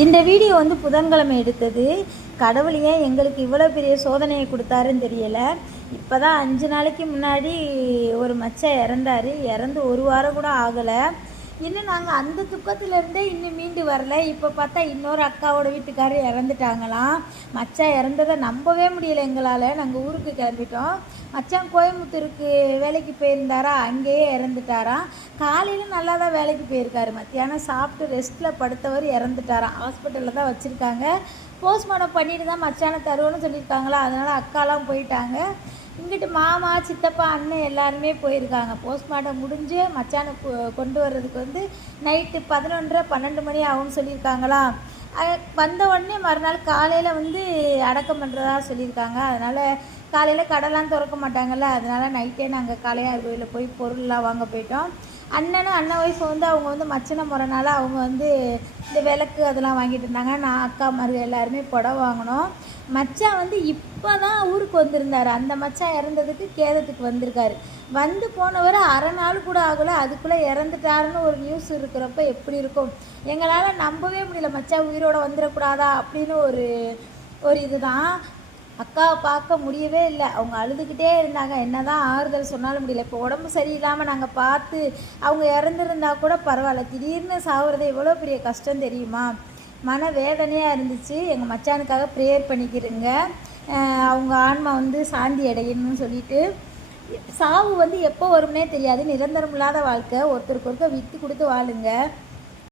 இந்த வீடியோ வந்து புதன்கிழமை எடுத்தது. கடவுள் ஏன் எங்களுக்கு இவ்வளோ பெரிய சோதனையை கொடுத்தாருன்னு தெரியலை. இப்போ தான் அஞ்சு நாளைக்கு முன்னாடி ஒரு மச்சான் இறந்தார். இறந்து ஒரு வாரம் கூட ஆகலை. இன்னும் நாங்கள் அந்த துக்கத்திலேருந்தே இன்னும் மீண்டு வரல. இப்போ பார்த்தா இன்னொரு அக்காவோட வீட்டுக்காரர் இறந்துட்டாங்களாம். மச்சா இறந்ததை நம்பவே முடியல எங்களால். நாங்கள் ஊருக்கு கிளம்பிட்டோம். மச்சான் கோயம்புத்தூருக்கு வேலைக்கு போயிருந்தாரா? அங்கேயே இறந்துட்டாராம் காலையில் நல்லா தான் வேலைக்கு போயிருக்காரு மத்தியானம் சாப்பிட்டு ரெஸ்ட்டில் படுத்தவர் இறந்துட்டாராம் ஹாஸ்பிட்டலில் தான் வச்சுருக்காங்க. போஸ்ட்மார்ட்டம் பண்ணிட்டு தான் மச்சானை தருவோன்னு சொல்லியிருக்காங்களா? அதனால் அக்காலாம் போயிட்டாங்க. இங்கிட்டு மாமா சித்தப்பா அண்ணன் எல்லாருமே போயிருக்காங்க. போஸ்ட்மார்ட்டம் முடிஞ்சு மச்சானை கொண்டு வர்றதுக்கு வந்து நைட்டு பதினொன்றரை பன்னெண்டு மணி ஆகும்னு சொல்லியிருக்காங்களா? வந்த உடனே மறுநாள் காலையில் வந்து அடக்கம் பண்ணுறதா சொல்லியிருக்காங்க. அதனால் காலையில் கடைலாம் திறக்க மாட்டாங்கல்ல அதனால் நைட்டே நாங்கள் காளையார் கோயிலில் போய் பொருள்லாம் வாங்க போயிட்டோம். அண்ணனும் அண்ணன் ஒய்ஃப் வந்து அவங்க வந்து மச்சனை முறைனால அவங்க வந்து இந்த விளக்கு அதெல்லாம் வாங்கிட்டு இருந்தாங்க. நான் அக்கா மருக எல்லாருமே புடவை வாங்கினோம். மச்சான் வந்து இப்போ தான் ஊருக்கு வந்திருந்தார். அந்த மச்சான் இறந்ததுக்கு கேதத்துக்கு வந்திருக்காரு. வந்து போனவர் அரை நாள் கூட ஆகலை. அதுக்குள்ளே இறந்துட்டாருன்னு ஒரு நியூஸ் இருக்கிறப்ப எப்படி இருக்கும்? எங்களால் நம்பவே முடியல. மச்சான் உயிரோடு வந்துடக்கூடாதா? அப்படின்னு ஒரு ஒரு இதுதான். அக்காவை பார்க்க முடியவே இல்லை. அவங்க அழுதுகிட்டே இருந்தாங்க. என்ன தான் ஆறுதல் சொன்னாலும் முடியல. இப்போ உடம்பு சரியில்லாமல் நாங்கள் பார்த்து அவங்க இறந்துருந்தா கூட பரவாயில்ல. திடீர்னு சாகுறது எவ்வளோ பெரிய கஷ்டம் தெரியுமா? மன வேதனையாக இருந்துச்சு. எங்கள் மச்சானுக்காக ப்ரேயர் பண்ணிக்கிறேங்க. அவங்க ஆன்மா வந்து சாந்தி அடையணும்னு சொல்லிட்டு. சாவு வந்து எப்போ வரும்னே தெரியாது. நிரந்தரம் இல்லாத வாழ்க்கை. ஒருத்தருக்கு ஒருத்தர் விட்டு கொடுத்து வாழுங்க.